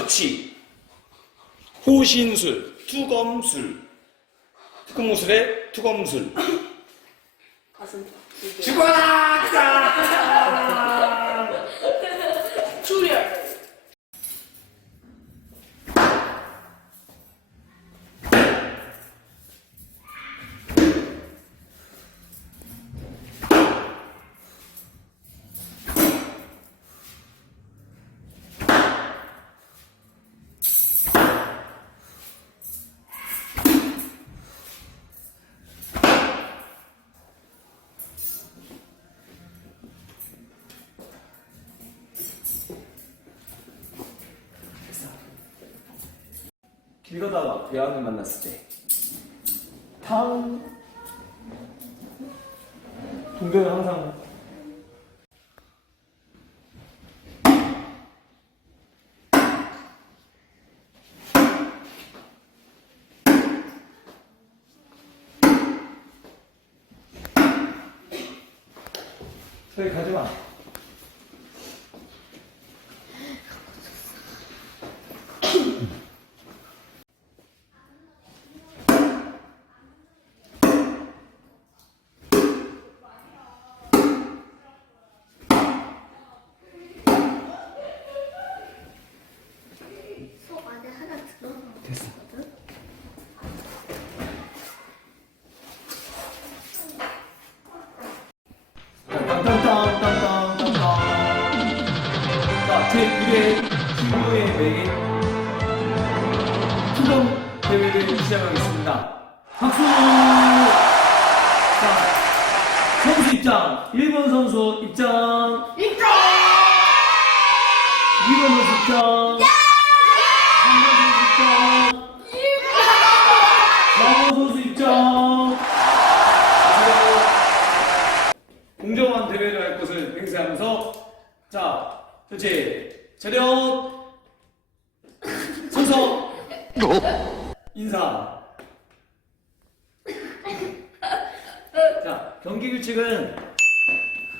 수치, 호신술, 투검술, 특공무술의 투검술. 가슴. 죽어라! 길 가다가 배양을 만났을 때, 탕. 동전은 항상 저기 가지 마. 하겠습니다. 박수! 자, 선수 입장. 1번 선수 입장. 입장. 2번 선수 입장. 3번 선수 입장. 4번 선수 입장. 공정한 대회를 할 것을 맹세하면서 자, 전체 차렷 선서 인사. 자, 경기 규칙은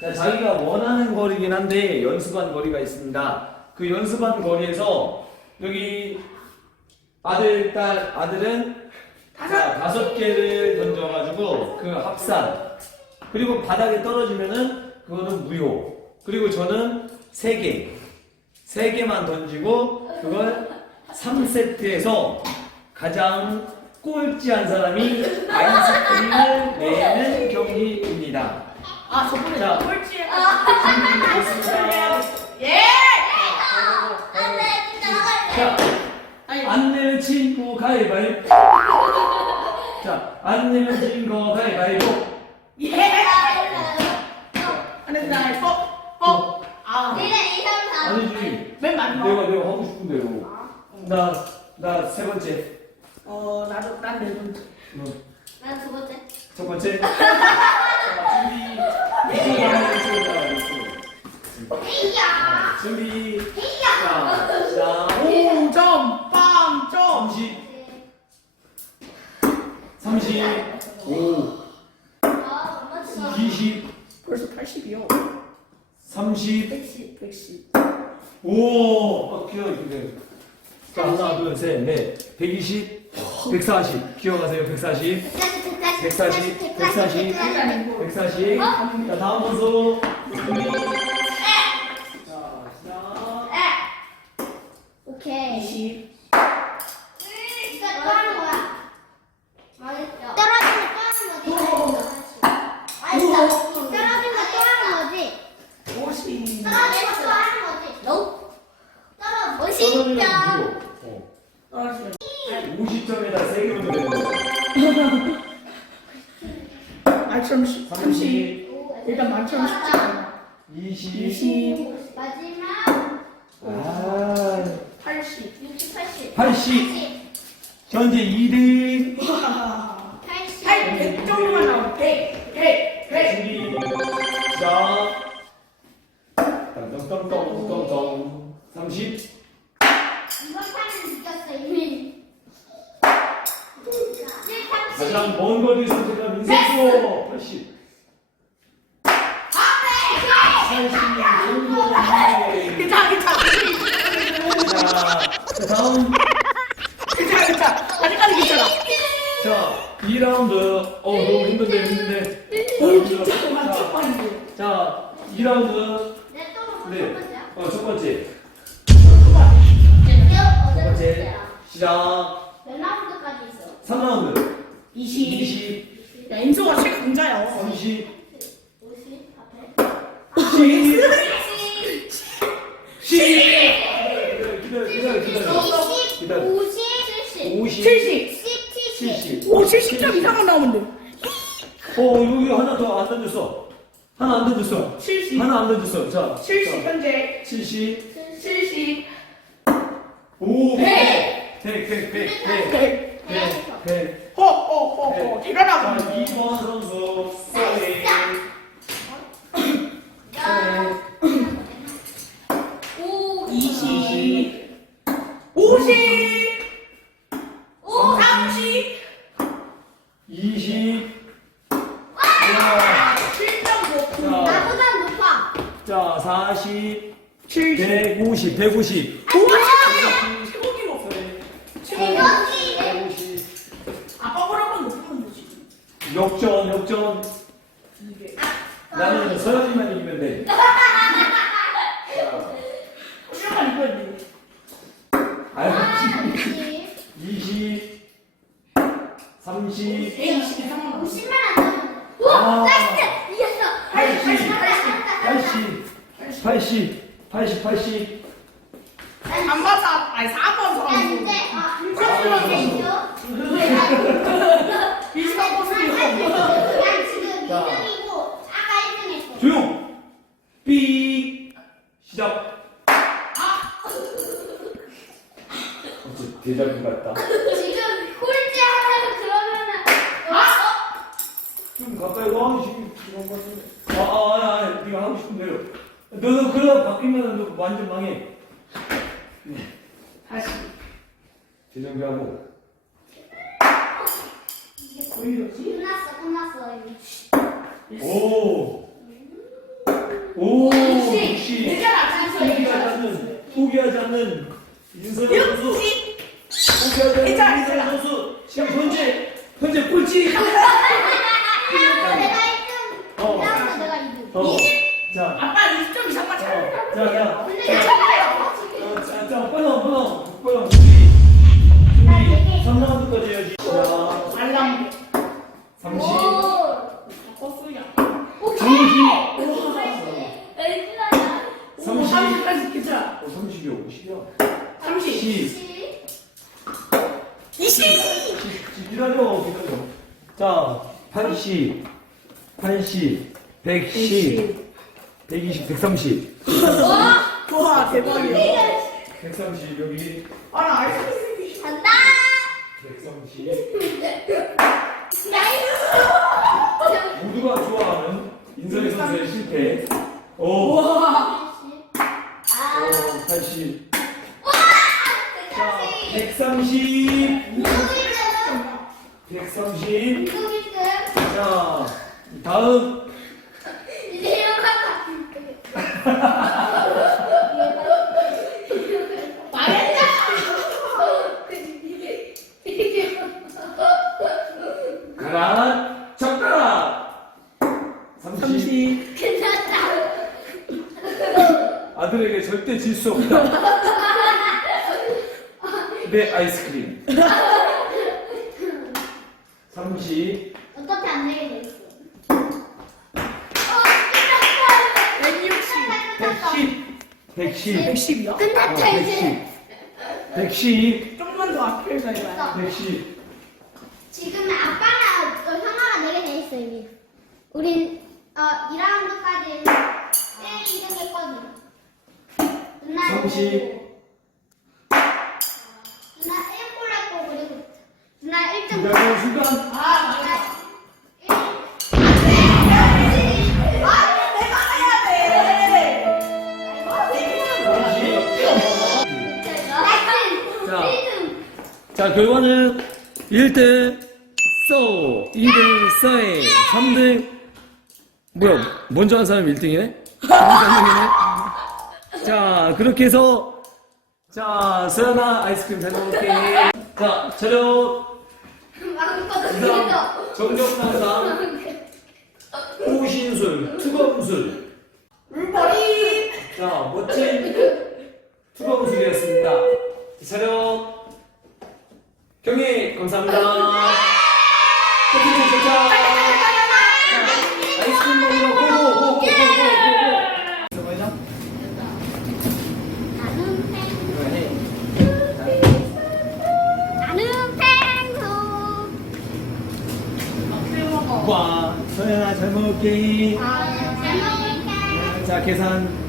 자, 자기가 원하는 거리긴 한데 연습한 거리가 있습니다. 그 연습한 거리에서 여기 아들, 딸, 아들은 자, 다섯 개를 던져가지고 그 합산. 그리고 바닥에 떨어지면은 그거는 무효. 그리고 저는 세 개, 세 개만 던지고 그걸 3세트에서 가장 꼴찌한 사람이 아이스크림을 내는 경기입니다. 아 저번에 자. 꼴찌. 좋습니다. 예. 자, 아니 안 내면 친구 가위바위보. 자, 안 내면 친구 가위바위보. 예. 하는 날 뻑. 뻑. 아. 아니지. 맨 마지막. 내가 내가 하고 싶은 대로. 나나 세 번째. 어 나도 난네 번째. 너, 난두 번째. 첫 번째. 자, 준비. 이쪽으로 가면 이쪽으로 가면 이쪽으로. 이야. 준비. 자, 자, 5점 빵 점. 30, 35, 아, 엄마 진짜. 20, 벌써 80이요. 30. 110. 110. 오, 아, 기억이 그래. 자, 하나, 둘, 셋, 넷. 120, 140. 기억하세요, 140. 140, 140. 140. 자, 다음 선수. 준비. 자, 시작. 오케이. 20. 이거 또 하는 거야. 망했죠. 떨어지면 또 하는 거지. 알았어. 떨어지면 또 하는 거지. 50. 떨어지면 또 하는 거지. No. 떨어. 떨어지면 50점. 무효. 어. 떨어지면. 50점에다 3개 던져야 되는 거야. 만점 30. 30, 일단 만점 쉽지 않아. 20. 20. 마지막 아, 80. 60, 80. 80. 현재 2등. 와. 80. 8, 100 정도만 나오면 100. 100. 100. 준비. 시작. 땅땅땅땅땅땅. 30. 이번 판은 이겼어 이미. 가장 먼 거리 선택한 민석수 80. 80 성공. 괜찮아, 괜찮아. 자, 자, 다음. 괜찮아 괜찮아 아직까지 괜찮아 자, 2라운드. 어, 너무 힘든데, 힘든데. 오 자, 2라운드. 내 또는 네. 어, 첫 번째. 첫첫 번째. 시작. 몇 라운드까지 있어? 3라운드. 20 20, 야 임소가 최강자야 30, 50 앞에 10, 10 10. 기다려, 기다려, 기다려. 20 기다려. 50 70 50, 70 10 70 70. 오 70점 이상은 나오면 돼 어, 여기 하나 더 안 던졌어. 하나 안 던졌어. 70 하나 안 던졌어. 자, 70 자, 현재 70. 70 오, 백. 100, 100, 100, 100, 100 100, 100. 호호호호 자, 대단하다 2번 선수, 쏘리. 야. 쏘리. 오20 50오30 20. 자, 7.5 자, 나보다 높아 자, 40. 70 150, 150. 우와 최고 기록 최고 기록 150 150. 아빠 거랑은 높으면 되지 역전, 역전. 이게 나는 서현이만 이기면 돼. 자, 아유, 30 20, 30, 120 이상은 나오지 50만 안 우와 아. 나이스 이겼어 80, 80 80, 80, 80, 80. 안 받아 아니 4번 야 사람 이제 아 코스로 이겨 비슷한 코스로 난 지금 자. 2등이고 아까 1등 했어 조용! 삐! 시작! 대작이 같다. 지금 꼴찌 하려면 그러면은 아? 좀 가까이 와, 같은데. 아, 아, 아, 아, 네가 하고 싶은 대로. 너는 그러다 바뀌면 너 완전 망해. 다시 재정비하고. 보이려지? 끝났어 끝났어 이거 오! 오! 역시! 포기하지 않는, 포기하지 않는 인선이 선수. 60 포기하지 않는 괜찮아, 괜찮아. 선수. 지금 현재, 현재 꼴찌! 내가 1등 어. 그다음에 내가 2등 어. 자, 아빠 20점 이상만 자, 잘 자, 자. 근데 괜찮아요 어, 자, 자, 빨라, 빨라, 빨라. 준비. 3라운드까지 해야지. 자, 알람 30. 버스야 오케이 30. 30까지 괜찮아 어, 30이요, 50이야. 30 10. 20 10, 기다려, 기다려. 자, 80, 80, 110, 120, 130. 와 대박이야 130, 여기. 아나 알수 간다 130. 나이스 모두가 좋아하는 인선희 선수의 실패. 오, 와 아 오, 80. 자, 130. 130. 자, 다음. 가란 젓가락. 30. 30 아들에게 절대 질 수 없다. 내 아이스크림. 30. 어떻게 안돼 있어? 160 110. 110이야? 끝났다 이제. 110. 조금만 더 앞에 가야 110. 지금 아빠랑 어, 형아가 내게 돼 있어 이미. 우린 어 2라운드까지 1, 2등 했거든. 누나 30. 자, 결과는 1등 쏘, 2등 쏘이, 3등 뭐야? 먼저 한 사람이 1등이네? 3등이네? 자, 그렇게 해서 자, 서연아 아이스크림 잘 먹을게. 자, 차렷. 그다음 정정당당 호신술, 투검술. 물머리. 자, 멋진 투검술이었습니다. 차렷. 경희 감사합니다. 아이스크림 먹으러. 나는. 이거 해. 나는 펭수. 아. 와, 서연아 잘 먹을게. 잘 먹을게. 자, 계산.